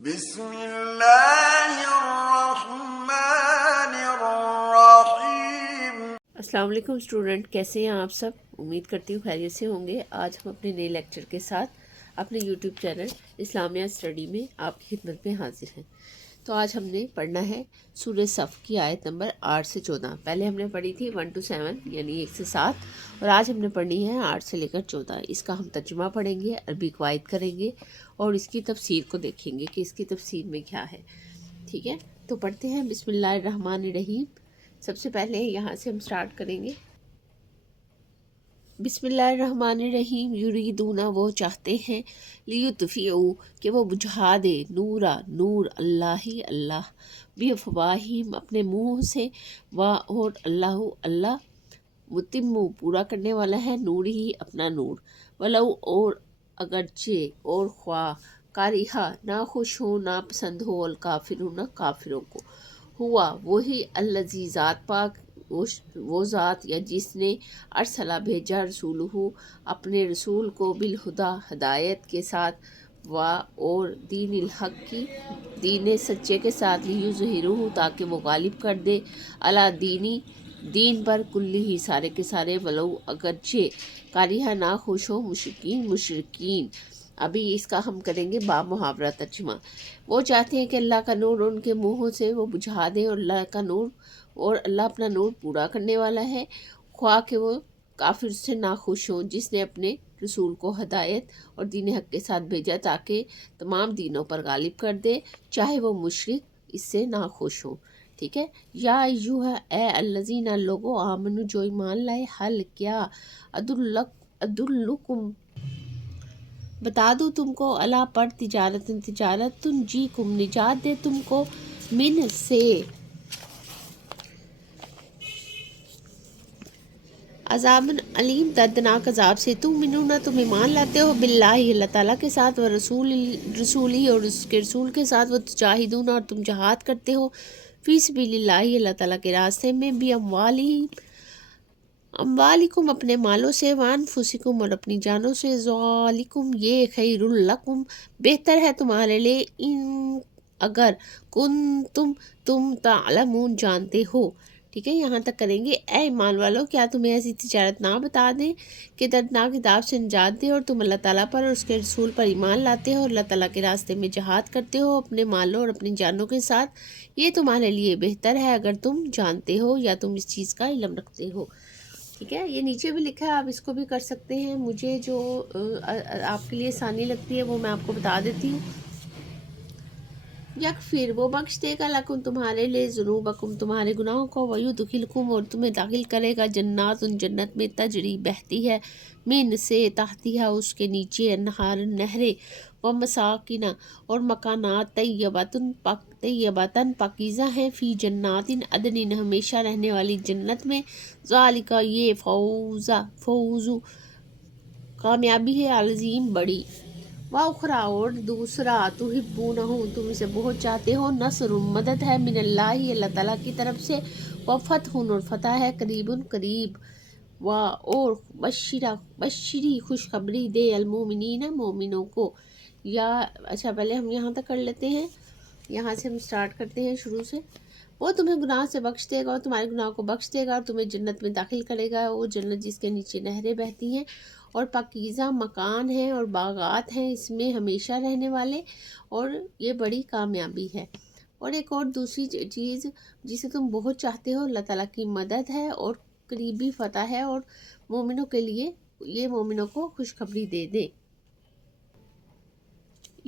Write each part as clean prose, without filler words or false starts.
بسم اللہ الرحمن الرحیم۔ السلام علیکم اسٹوڈنٹ، کیسے ہیں آپ سب؟ امید کرتی ہوں خیریت سے ہوں گے۔ آج ہم اپنے نئے لیکچر کے ساتھ اپنے یوٹیوب چینل اسلامیہ اسٹڈی میں آپ کی خدمت میں حاضر ہیں۔ تو آج ہم نے پڑھنا ہے سورہ صف کی آیت نمبر 8 سے 14۔ پہلے ہم نے پڑھی تھی 1 to 7 یعنی 1 سے 7، اور آج ہم نے پڑھنی ہے 8 سے لے کر 14۔ اس کا ہم ترجمہ پڑھیں گے، عربی قواعد کریں گے اور اس کی تفسیر کو دیکھیں گے کہ اس کی تفسیر میں کیا ہے۔ ٹھیک ہے، تو پڑھتے ہیں بسم اللہ الرحمن الرحیم۔ سب سے پہلے یہاں سے ہم سٹارٹ کریں گے۔ بسم اللہ الرحمن الرحیم۔ یریدون، وہ چاہتے ہیں، لیطفئوا، کہ وہ بجھا دے، نور اللہ بافواہہم، اپنے منہ سے، اور اللہ متم، پورا کرنے والا ہے، نور ہی، اپنا نور، ولو، اور اگرچہ، اور خواہ، کارہا، نہ خوش ہو، نہ پسند ہو، الکافرون، کافروں کو، ہوا، وہی، الذی، ذات پاک، وہ ذات یا جس نے، ارسلہ، بھیجا، رسولہ، اپنے رسول کو، بالہدا، ہدایت کے ساتھ، اور دین الحق کی، دین سچے کے ساتھ، لیظہرہ، تاکہ وہ غالب کر دے، علی دین پر، کلی ہی، سارے کے سارے، ولو، اگرچہ، کارہا، نہ خوش ہو، مشرکین۔ ابھی اس کا ہم کریں گے با محاورہ ترجمہ۔ وہ چاہتے ہیں کہ اللہ کا نور ان کے منہوں سے وہ بجھا دیں، اور اللہ کا نور، اور اللہ اپنا نور پورا کرنے والا ہے، خواہ کہ وہ کافر سے ناخوش ہوں، جس نے اپنے رسول کو ہدایت اور دین حق کے ساتھ بھیجا تاکہ تمام دینوں پر غالب کر دے، چاہے وہ مشرک اس سے ناخوش ہوں۔ ٹھیک ہے، یا ایہا، اے الذین، لوگو، آمنو، جو ایمان لائے، حل، کیا، ادلکم، بتا دوں تم کو، اللہ پر، تجارت، تنجیکم، نجات دے تم کو، من سے، عذاب علیم، دردناک عذاب سے، تؤمنون، تم ایمان لاتے ہو، باللہ، اللہ تعالیٰ کے ساتھ، رسولی، اور اس کے رسول کے ساتھ، وتجاہدون، اور تم جہاد کرتے ہو، فی سبیل اللہ، اللہ تعالیٰ کے راستے میں، اموالکم، اپنے مالوں سے، وانفسکم، اور اپنی جانوں سے، ذالکم، یہ، خیر لکم، بہتر ہے تمہارے لیے، ان، اگر، تم تعلمون، جانتے ہو۔ ٹھیک ہے، یہاں تک کریں گے۔ اے ایمان والو، کیا تمہیں ایسی تجارت نہ بتا دیں کہ دردناک عذاب سے نجات دے، اور تم اللہ تعالیٰ پر اور اس کے رسول پر ایمان لاتے ہو، اور اللہ تعالیٰ کے راستے میں جہاد کرتے ہو اپنے مالوں اور اپنی جانوں کے ساتھ، یہ تمہارے لیے بہتر ہے اگر تم جانتے ہو یا تم اس چیز کا علم رکھتے ہو۔ ٹھیک ہے، یہ نیچے بھی لکھا ہے، آپ اس کو بھی کر سکتے ہیں۔ مجھے جو آپ کے لیے آسانی لگتی ہے وہ میں آپ کو بتا دیتی ہوں۔ یغفر، وہ بخش دے گا، لکم، تمہارے لیے، ذنوبکم، تمہارے گناہوں کو، ویدخلکم، اور تمہیں داخل کرے گا، جنات، جنت میں، تجری، بہتی ہے، من سے، تحتہا، اس کے نیچے، انہار، نہریں، ومساکن، اور مکانات، طیبۃ، پاکیزہ ہیں، فی جنات عدن، ہمیشہ رہنے والی جنت میں، ذالک، یہ، فوز، کامیابی ہے، عظیم، بڑی، وَأُخْرَىٰ، اور دوسرا، تُحِبُّونَهُ، تم اسے بہت چاہتے ہو، نصر، مدد ہے، من اللہ، اللہ تعالیٰ کی طرف سے، وفتح، اور فتح ہے، قریب، قریب، اور بشری، خوشخبری دے، المومنین، مومنوں کو، یا، اچھا پہلے ہم یہاں تک کر لیتے ہیں، یہاں سے ہم سٹارٹ کرتے ہیں شروع سے۔ وہ تمہیں گناہ سے بخش دے گا، اور تمہارے گناہ کو بخش دے گا، اور تمہیں جنت میں داخل کرے گا، وہ جنت جس کے نیچے نہریں بہتی ہیں، اور پاکیزہ مکان ہیں اور باغات ہیں اس میں ہمیشہ رہنے والے، اور یہ بڑی کامیابی ہے۔ اور ایک اور دوسری چیز جسے تم بہت چاہتے ہو، اللہ تعالیٰ کی مدد ہے اور قریبی فتح ہے، اور مومنوں کے لیے، یہ مومنوں کو خوشخبری دے دے۔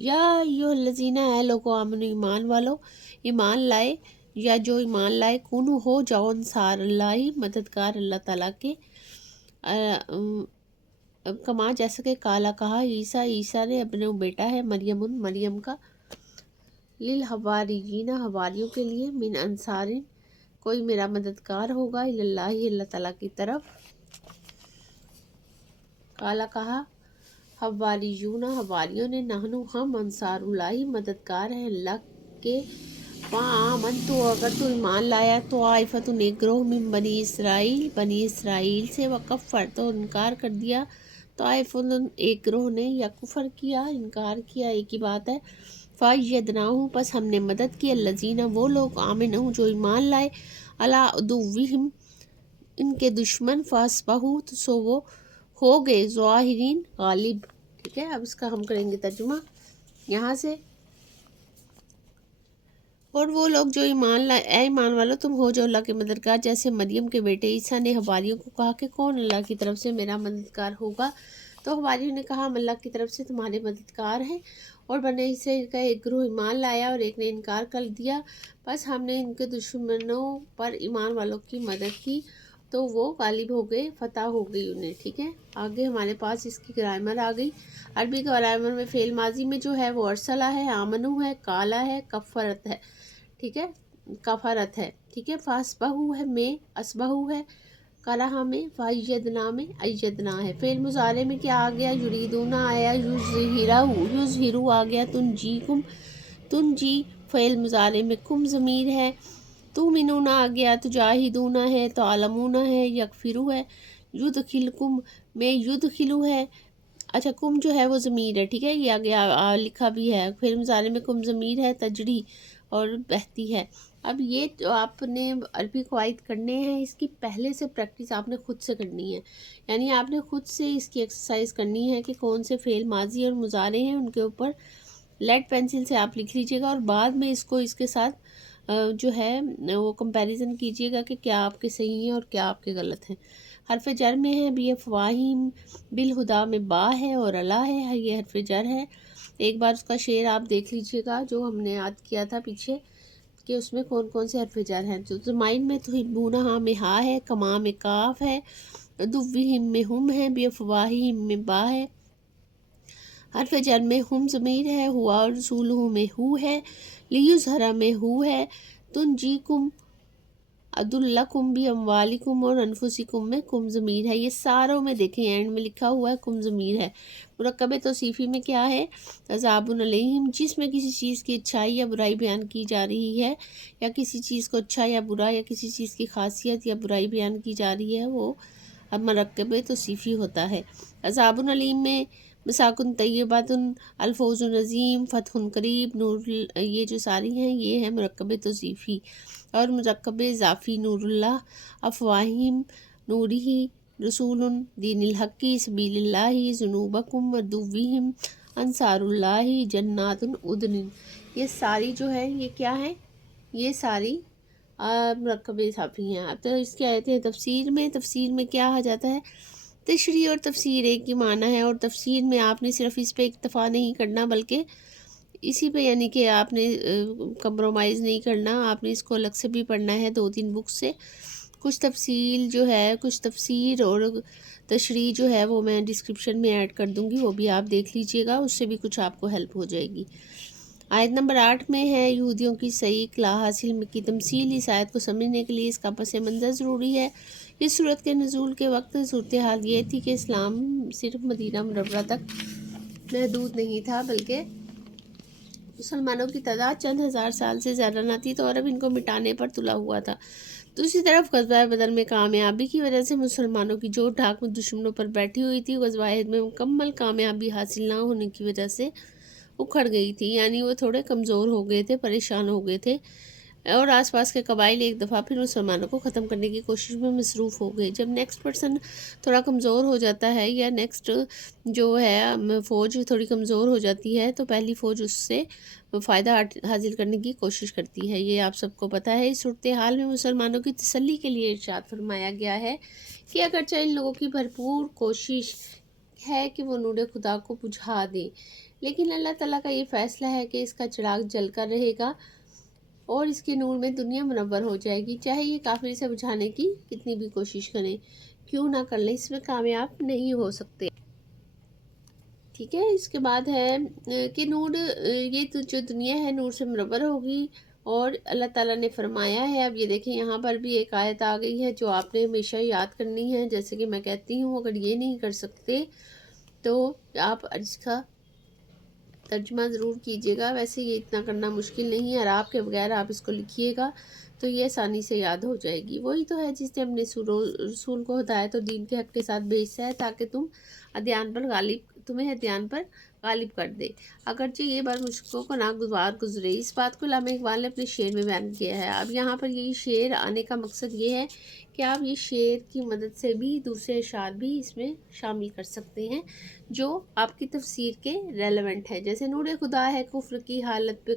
یا ایھا الذین، اے لوگو، آمنو، ایمان والو، ایمان لائے، یا جو ایمان لائے، کونو، ہو جاؤ، انصار اللہ، مددگار اللہ تعالیٰ کے، کما، جیسا کہ کالا، کہا، عیسیٰ نے، ابن، بیٹا ہے، مریم کا، للحواریین، حواریوں کے لیے، من انصار، کوئی میرا مددگار ہوگا، اللہ، اللہ تعالیٰ کی طرف، کالا، کہا، حواریون، حواریوں نے، نحنو، ہم، انصار اللہ، مددگار ہیں اللہ کے، فآمنتُ، اگر تو ایمان لایا، تو طائفۃ، ایک گروہ، من بنی اسرائیل سے، وکفر، تو انکار کر دیا، طائفۃ، ایک گروہ نے، یا کفر کیا، انکار کیا، ایک ہی بات ہے، فَأَيَّدْنَاهُ پس ہم نے مدد کی الذین وہ لوگ آمنوا جو ایمان لائے علی عدوہم ان کے دشمن فَأَصْبَحُوا سو وہ ہو گئے ظاہرین غالب. ٹھیک ہے، اب اس کا ہم کریں گے ترجمہ یہاں سے. اور وہ لوگ جو ایمان لائے، اے ایمان والو تم ہو جو اللہ کے مددگار، جیسے مریم کے بیٹے عیسیٰ نے حواریوں کو کہا کہ کون اللہ کی طرف سے میرا مددگار ہوگا، تو حواریوں نے کہا ہم اللہ کی طرف سے تمہارے مددگار ہیں. اور بنی اسرائیل کا ایک گروہ ایمان لایا اور ایک نے انکار کر دیا، بس ہم نے ان کے دشمنوں پر ایمان والوں کی مدد کی تو وہ غالب ہو گئے، فتح ہو گئی انہیں. ٹھیک ہے، آگے ہمارے پاس اس کی گرامر آ گئی. عربی گرامر میں فعل ماضی میں جو ہے وہ ارسلہ ہے، آمنو ہے، کالا ہے، کفرت ہے. ٹھیک ہے، کفارت ہے. ٹھیک ہے، فاسبہو ہے، میں اسبہو ہے، کراہا میں، فایدنا میں ایدنا ہے. فعل مضارع میں کیا آ گیا؟ یریدونا آیا، یظہرو آ گیا، تنجیکم تنجی فعل مضارع میں کم ضمیر ہے، تومنون آ گیا، تجاہدون ہے، تعلمون ہے، یکفرو ہے، یدخلکم میں یدخلو ہے. اچھا، کم جو ہے وہ ضمیر ہے. ٹھیک ہے، یہ آگے لکھا بھی ہے، فعل مضارع میں کم ضمیر ہے، تجری اور بہتی ہے. اب یہ جو آپ نے عربی قواعد کرنے ہیں، اس کی پہلے سے پریکٹس آپ نے خود سے کرنی ہے. یعنی آپ نے خود سے اس کی ایکسرسائز کرنی ہے کہ کون سے فعل ماضی اور مضارع ہیں، ان کے اوپر لیڈ پینسل سے آپ لکھ لیجئے گا اور بعد میں اس کو اس کے ساتھ جو ہے وہ کمپیریزن کیجئے گا کہ کیا آپ کے صحیح ہیں اور کیا آپ کے غلط ہیں. حرف جر میں ہے بھی افواہیم، بالہدا میں با ہے اور اللہ ہے، یہ حرف جر ہے. ایک بار اس کا شعر آپ دیکھ لیجئے گا جو ہم نے یاد کیا تھا پیچھے کہ اس میں کون کون سے حرف جر ہیں. تو زمائن میں تو ہبونہا میں ہا ہے، کما میں کاف ہے، دوہم میں ہم ہے، بی افواہیم میں با ہے. حرف جر میں ہم ضمیر ہے، ہوا اور رسولہ میں ہو ہے، لیظہر میں ہو ہے، تنجیکم عدلکم بی اموالکم اور انفسکم میں کم ضمیر ہے. یہ ساروں میں دیکھیں اینڈ میں لکھا ہوا ہے کم ضمیر ہے. مرکب توصیفی میں کیا ہے؟ عذاب علیہم، جس میں کسی چیز کی اچھائی یا برائی بیان کی جا رہی ہے یا کسی چیز کو اچھا یا برا یا کسی چیز کی خاصیت یا برائی بیان کی جا رہی ہے، وہ اب مرکب توصیفی ہوتا ہے. عذاب علیم میں مساکن طیبات، الفوز عظیم، فتح قریب، نور، یہ جو ساری ہیں یہ ہے مرکب توصیفی. اور مرکب اضافی نور اللہ، افواہیم، نوری، رسول، دین الحقی، سبیل اللہ، ذنوبکم، ودوہم، انصار اللہ، جنات عدن. یہ ساری جو ہے یہ کیا ہیں؟ یہ ساری مرکب اضافی ہیں. اب تو اس کے آیتیں ہیں تفسیر میں کیا آ جاتا ہے؟ تشریح اور تفسیر ایک ہی معنی ہے، اور تفسیر میں آپ نے صرف اس پہ اکتفا نہیں کرنا بلکہ اسی پہ، یعنی کہ آپ نے کمپرومائز نہیں کرنا، آپ نے اس کو الگ سے بھی پڑھنا ہے 2-3 بک سے. کچھ تفصیل جو ہے، کچھ تفسیر اور تشریح جو ہے وہ میں ڈسکرپشن میں ایڈ کر دوں گی، وہ بھی آپ دیکھ لیجئے گا، اس سے بھی کچھ آپ کو ہیلپ ہو جائے گی. آیت نمبر 8 میں ہے یہودیوں کی صحیح اقلاع حاصل کی تمثیل. اس آیت کو سمجھنے کے لیے اس کا پس منظر ضروری ہے. اس صورت کے نزول کے وقت صورتحال یہ تھی کہ اسلام صرف مدینہ منورہ تک محدود نہیں تھا، بلکہ مسلمانوں کی تعداد چند ہزار سال سے زیادہ نہ تھی، تو عرب ان کو مٹانے پر تلا ہوا تھا. دوسری طرف غزوہ بدر میں کامیابی کی وجہ سے مسلمانوں کی جو ڈھاک دشمنوں پر بیٹھی ہوئی تھی، غزوہ احد میں مکمل کامیابی حاصل نہ ہونے کی وجہ سے اکھڑ گئی تھی. یعنی وہ تھوڑے کمزور ہو گئے تھے، پریشان ہو گئے تھے، اور آس پاس کے قبائل ایک دفعہ پھر مسلمانوں کو ختم کرنے کی کوشش میں مصروف ہو گئے. جب نیکسٹ پرسن تھوڑا کمزور ہو جاتا ہے یا نیکسٹ جو ہے فوج تھوڑی کمزور ہو جاتی ہے، تو پہلی فوج اس سے فائدہ حاصل کرنے کی کوشش کرتی ہے. یہ آپ سب کو پتہ ہے. اس صورتحال میں مسلمانوں کی تسلی کے لیے ارشاد فرمایا گیا ہے کہ اگرچہ ان لوگوں کی بھرپور کوشش ہے کہ وہ نور خدا کو بجھا دیں، لیکن اللہ تعالیٰ کا یہ فیصلہ ہے کہ اس کا چراغ جل کر رہے گا اور اس کے نور میں دنیا منور ہو جائے گی، چاہے یہ کافر اسے بجھانے کی کتنی بھی کوشش کریں، کیوں نہ کر لیں، اس میں کامیاب نہیں ہو سکتے. ٹھیک ہے، اس کے بعد ہے کہ نور، یہ تو جو دنیا ہے نور سے منور ہوگی، اور اللہ تعالیٰ نے فرمایا ہے. اب یہ دیکھیں یہاں پر بھی ایک آیت آ گئی ہے جو آپ نے ہمیشہ یاد کرنی ہے. جیسے کہ میں کہتی ہوں اگر یہ نہیں کر سکتے تو آپ اس کا ترجمہ ضرور کیجئے گا. ویسے یہ اتنا کرنا مشکل نہیں ہے، اور آپ کے بغیر آپ اس کو لکھیے گا تو یہ آسانی سے یاد ہو جائے گی. وہی تو ہے جس نے اپنے رسول کو ہدایت اور دین کے حق کے ساتھ بھیجا ہے تاکہ تم ادیان پر غالب تمہیں ہتھیان پر غالب کر دے، اگرچہ یہ بات مشکوں کو ناگوار گزرے۔ اس بات کو علامہ اقبال نے اپنے شعر میں بیان کیا ہے۔ اب یہاں پر یہ شعر آنے کا مقصد یہ ہے کہ آپ یہ شعر کی مدد سے بھی دوسرے اشعار بھی اس میں شامل کر سکتے ہیں جو آپ کی تفسیر کے ریلیونٹ ہے، جیسے نور خدا ہے کفر کی حالت پہ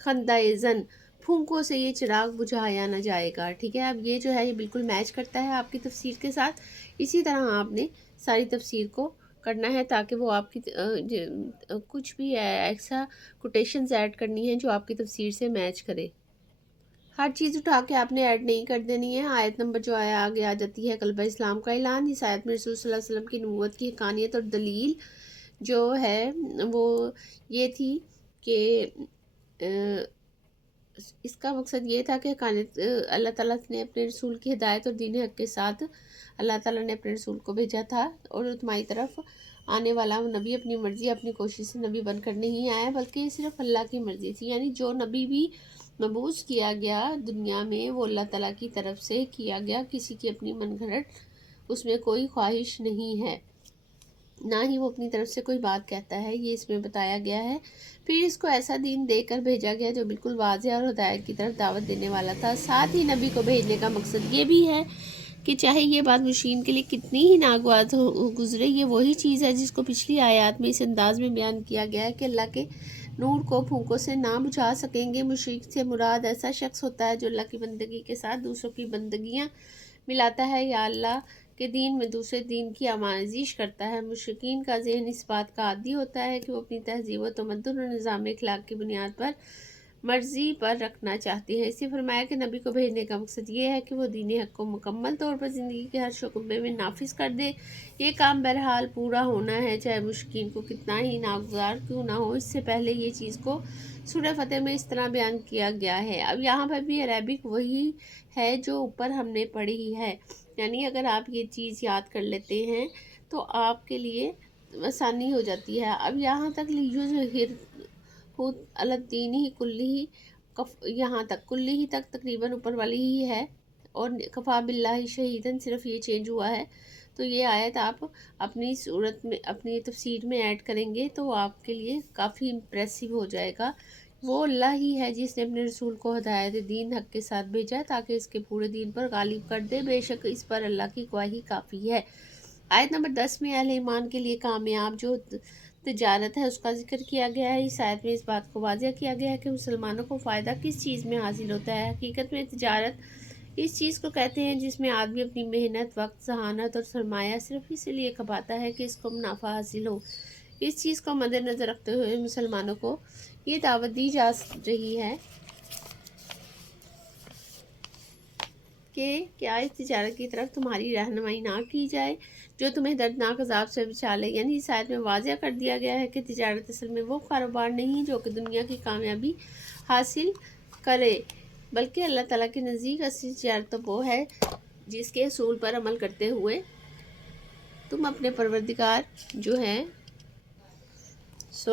خندہ زن، پھونکوں سے یہ چراغ بجھایا نہ جائے گا۔ ٹھیک ہے، اب یہ جو ہے یہ بالکل میچ کرتا ہے آپ کی تفسیر کے ساتھ۔ اسی طرح آپ نے ساری تفسیر کو کرنا ہے تاکہ وہ آپ کی کچھ بھی ایکسٹرا کوٹیشنز ایڈ کرنی ہیں جو آپ کی تفسیر سے میچ کرے۔ ہر چیز اٹھا کے آپ نے ایڈ نہیں کر دینی ہے۔ آیت نمبر جو آگے آ جاتی ہے کلبہ اسلام کا اعلان، اس آیت میں رسول صلی اللہ علیہ وسلم کی نبوت کی حقانیت اور دلیل جو ہے وہ یہ تھی کہ اس کا مقصد یہ تھا کہ اللہ تعالیٰ نے اپنے رسول کی ہدایت اور دین حق کے ساتھ اللہ تعالیٰ نے اپنے رسول کو بھیجا تھا، اور تمہاری طرف آنے والا وہ نبی اپنی مرضی اپنی کوشش سے نبی بن کر نہیں آیا، بلکہ یہ صرف اللہ کی مرضی تھی۔ یعنی جو نبی بھی مبعوث کیا گیا دنیا میں وہ اللہ تعالیٰ کی طرف سے کیا گیا، کسی کی اپنی من گھڑت اس میں کوئی خواہش نہیں ہے، نہ ہی وہ اپنی طرف سے کوئی بات کہتا ہے، یہ اس میں بتایا گیا ہے۔ پھر اس کو ایسا دین دے کر بھیجا گیا جو بالکل واضح اور ہدایت کی طرف دعوت دینے والا تھا۔ ساتھ ہی نبی کو بھیجنے کا مقصد یہ بھی ہے کہ چاہے یہ بات مشرکین کے لیے کتنی ہی ناگوار گزرے، یہ وہی چیز ہے جس کو پچھلی آیات میں اس انداز میں بیان کیا گیا ہے کہ اللہ کے نور کو پھونکوں سے نہ بجھا سکیں گے۔ مشرک سے مراد ایسا شخص ہوتا ہے جو اللہ کی بندگی کے ساتھ دوسروں کی بندگیاں ملاتا ہے یا اللہ کے دین میں دوسرے دین کی آمیزش کرتا ہے۔ مشرکین کا ذہن اس بات کا عادی ہوتا ہے کہ وہ اپنی تہذیب و تمدن اور نظام اخلاق کی بنیاد پر مرضی پر رکھنا چاہتے ہیں۔ اسی فرمایا کہ نبی کو بھیجنے کا مقصد یہ ہے کہ وہ دین حق کو مکمل طور پر زندگی کے ہر شعبے میں نافذ کر دے۔ یہ کام بہرحال پورا ہونا ہے چاہے مشرکین کو کتنا ہی ناگوار کیوں نہ ہو۔ اس سے پہلے یہ چیز کو سورہ فتح میں اس طرح بیان کیا گیا ہے۔ اب یہاں پر بھی عربک وہی ہے جو اوپر ہم نے پڑھی ہے، یعنی اگر آپ یہ چیز یاد کر لیتے ہیں تو آپ کے لیے آسانی ہو جاتی ہے۔ اب یہاں تک الدین ہی کلی یہاں تک کلی ہی تک تقریباً اوپر والی ہی ہے، اور کفا باللہ شہیدن صرف یہ چینج ہوا ہے۔ تو یہ آیت آپ اپنی صورت میں اپنی تفسیر میں ایڈ کریں گے تو آپ کے لیے کافی امپریسو ہو جائے گا۔ وہ اللہ ہی ہے جس نے اپنے رسول کو ہدایت دین حق کے ساتھ بھیجا تاکہ اس کے پورے دین پر غالب کر دے، بے شک اس پر اللہ کی گواہی کافی ہے۔ آیت نمبر 10 میں اہل ایمان کے لیے کامیاب جو تجارت ہے اس کا ذکر کیا گیا ہے۔ اس آیت میں اس بات کو واضح کیا گیا ہے کہ مسلمانوں کو فائدہ کس چیز میں حاصل ہوتا ہے۔ حقیقت میں تجارت اس چیز کو کہتے ہیں جس میں آدمی اپنی محنت، وقت، ذہانت اور سرمایہ صرف اس لیے کھپاتا ہے کہ اس کو منافع حاصل ہو۔ اس چیز کو مد نظر رکھتے ہوئے مسلمانوں کو یہ دعوت دی جا رہی ہے کہ کیا اس تجارت کی طرف تمہاری رہنمائی نہ کی جائے جو تمہیں دردناک عذاب سے بچا لے۔ یعنی اس آیت میں واضح کر دیا گیا ہے کہ تجارت اصل میں وہ کاروبار نہیں جو کہ دنیا کی کامیابی حاصل کرے، بلکہ اللہ تعالیٰ کے نزدیک اصلی تجارت تو وہ ہے جس کے اصول پر عمل کرتے ہوئے تم اپنے پروردگار جو ہے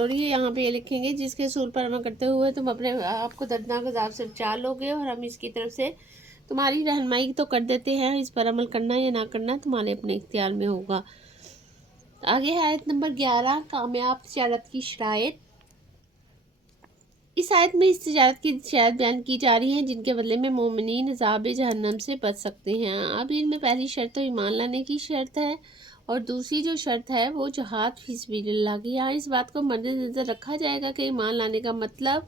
یہاں پہ یہ لکھیں گے جس کے اصول پر عمل کرتے ہوئے تم اپنے آپ کو دردناک عذاب سے بچا لو گے، اور ہم اس کی طرف سے تمہاری رہنمائی تو کر دیتے ہیں، اس پر عمل کرنا یا نہ کرنا تمہارے اپنے اختیار میں ہوگا۔ آگے ہے آیت نمبر 11 کامیاب تجارت کی شرائط۔ اس آیت میں اس تجارت کی شرائط بیان کی جا رہی ہیں جن کے بدلے میں مومنین عذاب جہنم سے بچ سکتے ہیں۔ اب ان میں پہلی شرط تو ایمان لانے کی شرط ہے، اور دوسری جو شرط ہے وہ جہاد فی سبیل اللہ کی۔ یہاں اس بات کو مد نظر رکھا جائے گا کہ ایمان لانے کا مطلب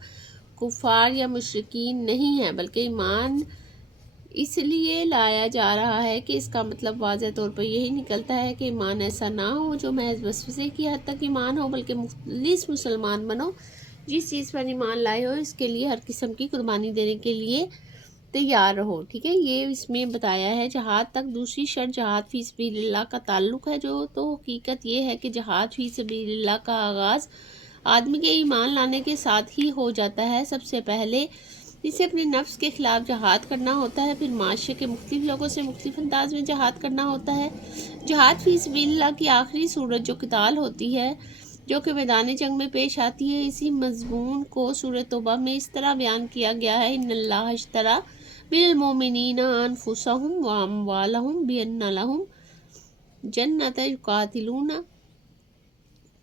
کفار یا مشرکین نہیں ہے، بلکہ ایمان اس لیے لایا جا رہا ہے کہ اس کا مطلب واضح طور پر یہی نکلتا ہے کہ ایمان ایسا نہ ہو جو محض وسوسے کی حد تک ایمان ہو، بلکہ مخلص مسلمان بنو، جس چیز پر ایمان لائے ہو اس کے لیے ہر قسم کی قربانی دینے کے لیے تیار رہو۔ ٹھیک ہے، یہ اس میں بتایا ہے جہاد تک۔ دوسری شرط جہاد فی سبیل اللہ کا تعلق ہے، جو تو حقیقت یہ ہے کہ جہاد فی سبیل اللہ کا آغاز آدمی کے ایمان لانے کے ساتھ ہی ہو جاتا ہے۔ سب سے پہلے اسے اپنے نفس کے خلاف جہاد کرنا ہوتا ہے، پھر معاشرے کے مختلف لوگوں سے مختلف انداز میں جہاد کرنا ہوتا ہے۔ جہاد فی سبیل اللہ کی آخری صورت جو قتال ہوتی ہے، جو کہ میدان جنگ میں پیش آتی ہے، اسی مضمون کو سورہ توبہ میں اس طرح بیان کیا گیا ہے ان اللہ اشتری من المؤمنین انفسهم واموالهم بان لهم جنۃ یقاتلون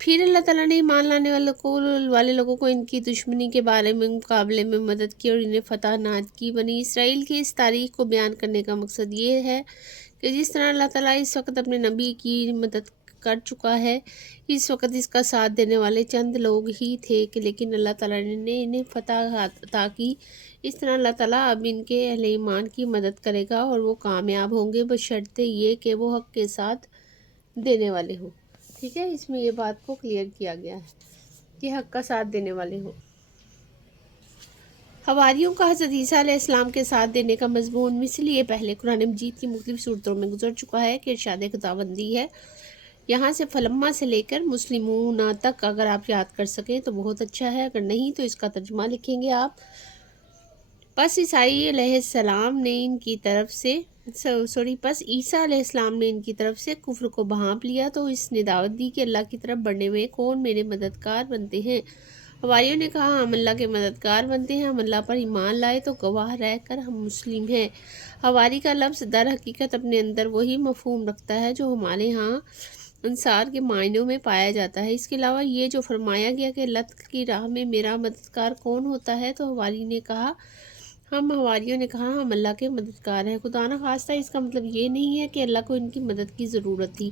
پھر اللہ تعالیٰ نے ایمان لانے والے لوگوں کو ان کی دشمنی کے بارے میں مقابلے میں مدد کی اور انہیں فتح عنایت کی۔ بنی اسرائیل کی اس تاریخ کو بیان کرنے کا مقصد یہ ہے کہ جس طرح اللہ تعالیٰ اس وقت اپنے نبی کی مدد کر چکا ہے، اس وقت اس کا ساتھ دینے والے چند لوگ ہی تھے لیکن اللہ تعالیٰ نے انہیں فتح عطا کی۔ اس طرح اللہ تعالیٰ اب ان کے اہل ایمان کی مدد کرے گا اور وہ کامیاب ہوں گے بشرطے یہ کہ وہ حق کے ساتھ دینے والے ہوں۔ ٹھیک ہے، اس میں یہ بات کو کلیئر کیا گیا ہے کہ حق کا ساتھ دینے والے ہوں۔ حواریوں کا حضرت عیسیٰ علیہ السلام کے ساتھ دینے کا مضمون مثل یہ پہلے قرآن مجید کی مختلف صورتوں میں گزر چکا ہے کہ ارشاد خداوندی ہے، یہاں سے فلما سے لے کر مسلمون تک اگر آپ یاد کر سکیں تو بہت اچھا ہے، اگر نہیں تو اس کا ترجمہ لکھیں گے آپ۔ پس عیسیٰ علیہ السلام نے ان کی طرف سے پس عیسیٰ علیہ السلام نے ان کی طرف سے کفر کو بھانپ لیا تو اس نے دعوت دی کہ اللہ کی طرف بڑھنے میں کون میرے مددگار بنتے ہیں۔ حواریوں نے کہا ہم اللہ کے مددگار بنتے ہیں، ہم اللہ پر ایمان لائے تو گواہ رہ کر ہم مسلم ہیں۔ حواری کا لفظ در حقیقت اپنے اندر وہی مفہوم رکھتا ہے جو ہمارے ہاں انصار کے معنیوں میں پایا جاتا ہے۔ اس کے علاوہ یہ جو فرمایا گیا کہ اللہ کی راہ میں میرا مددگار کون ہوتا ہے، تو حواریوں نے کہا ہم اللہ کے مددگار ہیں۔ خدا نخواستہ اس کا مطلب یہ نہیں ہے کہ اللہ کو ان کی مدد کی ضرورت تھی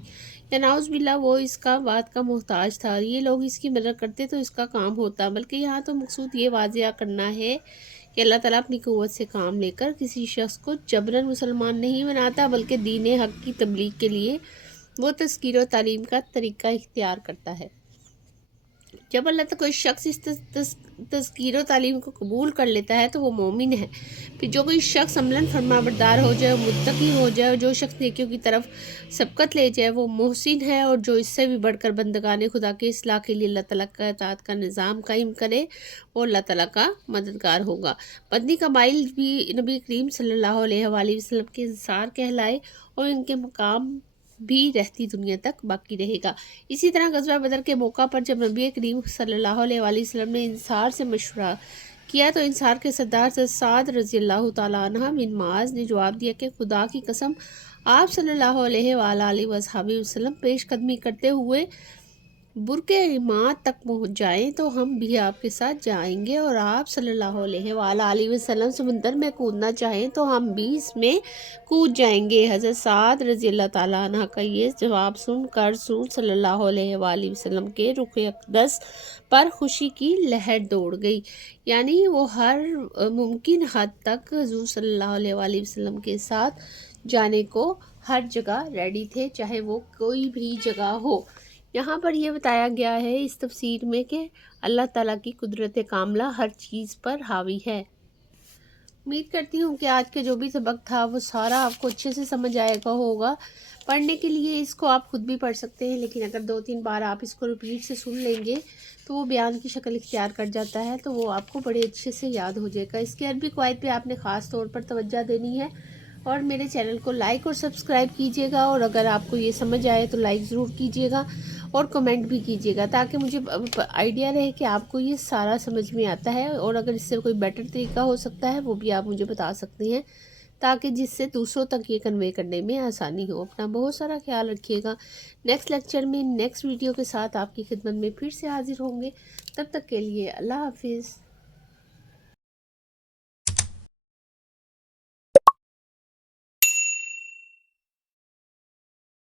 یا نعوذ باللہ وہ اس کا بات کا محتاج تھا اور یہ لوگ اس کی مدد کرتے تو اس کا کام ہوتا، بلکہ یہاں تو مقصود یہ واضح کرنا ہے کہ اللہ تعالیٰ اپنی قوت سے کام لے کر کسی شخص کو جبراً مسلمان نہیں بناتا، بلکہ دین حق کی تبلیغ کے لیے وہ تذکیر و تعلیم کا طریقہ اختیار کرتا ہے۔ جب اللہ تعالیٰ کوئی شخص اس تذکیر و تعلیم کو قبول کر لیتا ہے تو وہ مومن ہے۔ پھر جو کوئی شخص عملاً فرمانبردار ہو جائے، متقی ہو جائے اور جو شخص نیکیوں کی طرف سبقت لے جائے وہ محسن ہے، اور جو اس سے بھی بڑھ کر بندگان خدا کے اصلاح کے لیے اللہ تعالیٰ کا اطاعت کا نظام قائم کرے وہ اللہ تعالیٰ کا مددگار ہوگا۔ مدنی قبائل بھی نبی کریم صلی اللہ علیہ وآلہ وسلم کے انصار کہلائے اور ان کے مقام بھی رہتی دنیا تک باقی رہے گا۔ اسی طرح غزوہ بدر کے موقع پر جب نبی کریم صلی اللہ علیہ وآلہ وسلم نے انصار سے مشورہ کیا تو انصار کے سردار سعد رضی اللہ تعالیٰ عنہ بن معاذ نے جواب دیا کہ خدا کی قسم آپ صلی اللہ علیہ وآلہ وسلم پیش قدمی کرتے ہوئے برکے عماد تک پہنچ جائیں تو ہم بھی آپ کے ساتھ جائیں گے، اور آپ صلی اللہ علیہ وآلہ وسلم سمندر میں کودنا چاہیں تو ہم بھی اس میں کود جائیں گے۔ حضرت سعد رضی اللہ تعالیٰ عنہ کا یہ جواب سن کر رسول صلی اللہ علیہ وآلہ وسلم کے رخ اقدس پر خوشی کی لہر دوڑ گئی، یعنی وہ ہر ممکن حد تک حضور صلی اللہ علیہ وآلہ وسلم کے ساتھ جانے کو ہر جگہ ریڈی تھے، چاہے وہ کوئی بھی جگہ ہو۔ یہاں پر یہ بتایا گیا ہے اس تفسیر میں کہ اللہ تعالیٰ کی قدرت کاملہ ہر چیز پر حاوی ہے۔ امید کرتی ہوں کہ آج کے جو بھی سبق تھا وہ سارا آپ کو اچھے سے سمجھ آئے گا ہوگا۔ پڑھنے کے لیے اس کو آپ خود بھی پڑھ سکتے ہیں، لیکن اگر 2-3 بار آپ اس کو ریپیٹ سے سن لیں گے تو وہ بیان کی شکل اختیار کر جاتا ہے، تو وہ آپ کو بڑے اچھے سے یاد ہو جائے گا۔ اس کے عربی قواعد پہ آپ نے خاص طور پر توجہ دینی ہے، اور میرے چینل کو لائک اور سبسکرائب کیجیے گا، اور اگر آپ کو یہ سمجھ آئے تو لائک ضرور کیجیے گا اور کمنٹ بھی کیجیے گا، تاکہ مجھے آئیڈیا رہے کہ آپ کو یہ سارا سمجھ میں آتا ہے، اور اگر اس سے کوئی بیٹر طریقہ ہو سکتا ہے وہ بھی آپ مجھے بتا سکتے ہیں، تاکہ جس سے دوسروں تک یہ کنوے کرنے میں آسانی ہو۔ اپنا بہت سارا خیال رکھیے گا۔ نیکسٹ لیکچر میں نیکسٹ ویڈیو کے ساتھ آپ کی خدمت میں پھر سے حاضر ہوں گے۔ تب تک کے لیے اللہ حافظ۔